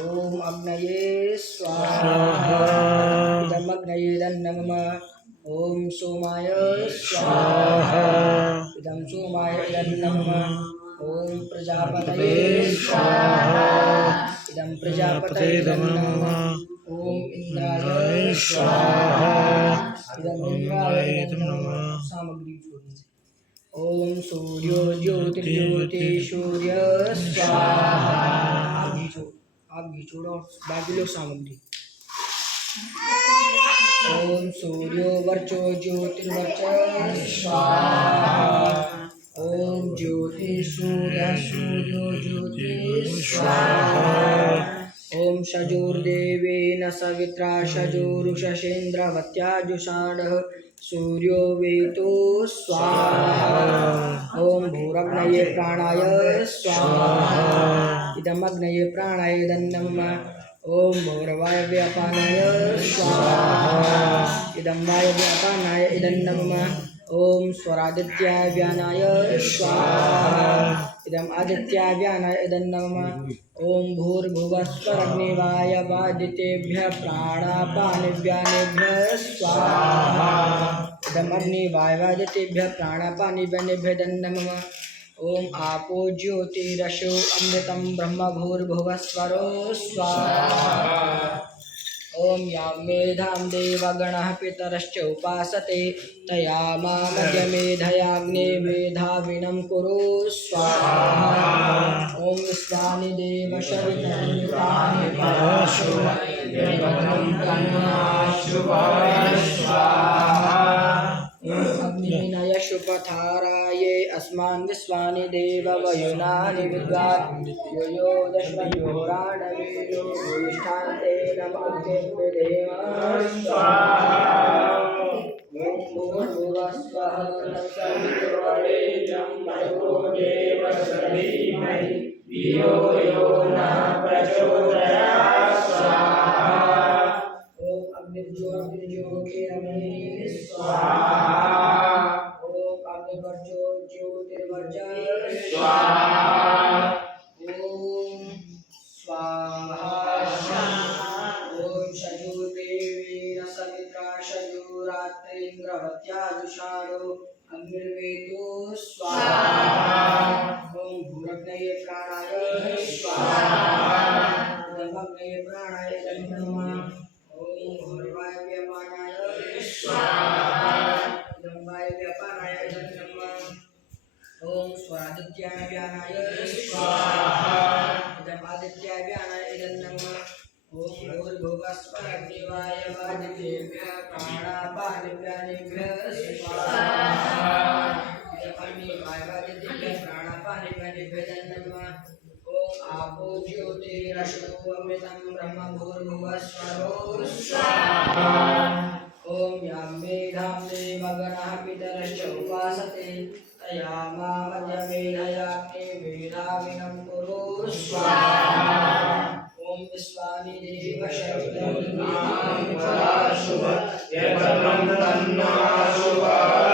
ओम अग्नये स्वाहा इदमग्नये नमः। ओम सोमाय स्वाहा इदं सोमाय नमः। ओम प्रजापतये स्वाहा इदं प्रजापतये नमः। ओम इंद्राय स्वाहा इदं इंद्राय नमः। सामग्री छोड़नी। ओम सूर्यो ज्योतिर्ज्योति सूर्य स्वाहा। आप घी छोड़ो बाकी लोग सामग्री। ओम सूर्यो वर्चो ज्योतिर्वर्च स्वाहा। ओम ज्योति सूर्य सूर्यो ज्योति स्वाहा। ओम शजोर्देवेन सवित्रा शजोरुषसेन्द्रवत्याजुषाणः सूर्यो वेतो स्वाहा। ओम भूरग्नये प्राणाय स्वाहा इदमग्नये प्राणाय नमः। ओम भूर्वायव्यापानाय स्वाहा इदं वायव्यापानाय नमः। ओम स्वरादित्याय व्यानाय स्वाहा इदं आदित्याय नमः। ओम भूर्भुवस्वरग्निवायवादितेभ्यः प्राणापानिव्यानेभ्यः स्वाहा इदम् अग्निवायवादितेभ्यः प्राणापानिव्यानेभ्यः नमः। ओम आपो ज्योतिरसो अमृतं ब्रह्म भूर्भुवस्वरो स्वाहा। ओम यां मेधां देवगणः पितरश्च उपासते तया मामद्य मेधयाग्ने मेधाविनं कुरु स्वाहा। ओम विश्वानि देव सवितर्मृतानि पराशो भद्रं कन्याशुभाय स्वाहा। ओम अग्निनय शुपथाराये अस्मान् विश्वानि देव वयुनानि विद्वान् यो यो दशयोराणवेयो भूयिष्ठान्ते नमोऽग्ने विधेम स्वाहा। ओम भूर्भुवस्वः तत्सवितुर्वरेण्यं भर्गो देवस्य धीमहि धियो यो नः प्रचोदयात् स्वाहा। ओम अग्निज्योतिर्ज्योतिरग्ने स्वाहा। ओम अग्निवर्चो ज्योतिर्वर्च स्वाहा। ओम स्वाहा। ओम शजोर्देवेन सवित्रा शजोरात्रेन्द्रवत्याजुषाणो अग्निर्वेतो स्वाहा। ओम भूरग्नये प्राणाय स्वाहा इदमग्नये प्राणाय नमः। ओम भूर्वायव्यापानाय स्वाहा इदं वायव्यापानाय नमः। ओम स्वरादित्याय स्वाहा इदम् आदित्याय नमः। ओम भूर्भुवस्वरग्निवायवादितेभ्यः प्राणापानिव्यानेभ्यः स्वाहा इदम् अग्निवायवादितेभ्यः प्राणापानिव्यानेभ्यः नमः। ओम आपो ज्योतिरसो अमृतं ब्रह्म भूर्भुवस्वरो स्वाहा। ओम यां मेधां देवगणः पितरश्च उपासते तया मामद्य मेधयाग्ने मेधाविनं कुरु स्वाहा। ओम विश्वानि देव सवितर्मृतानि पराशो भद्रं कन्याशुभाय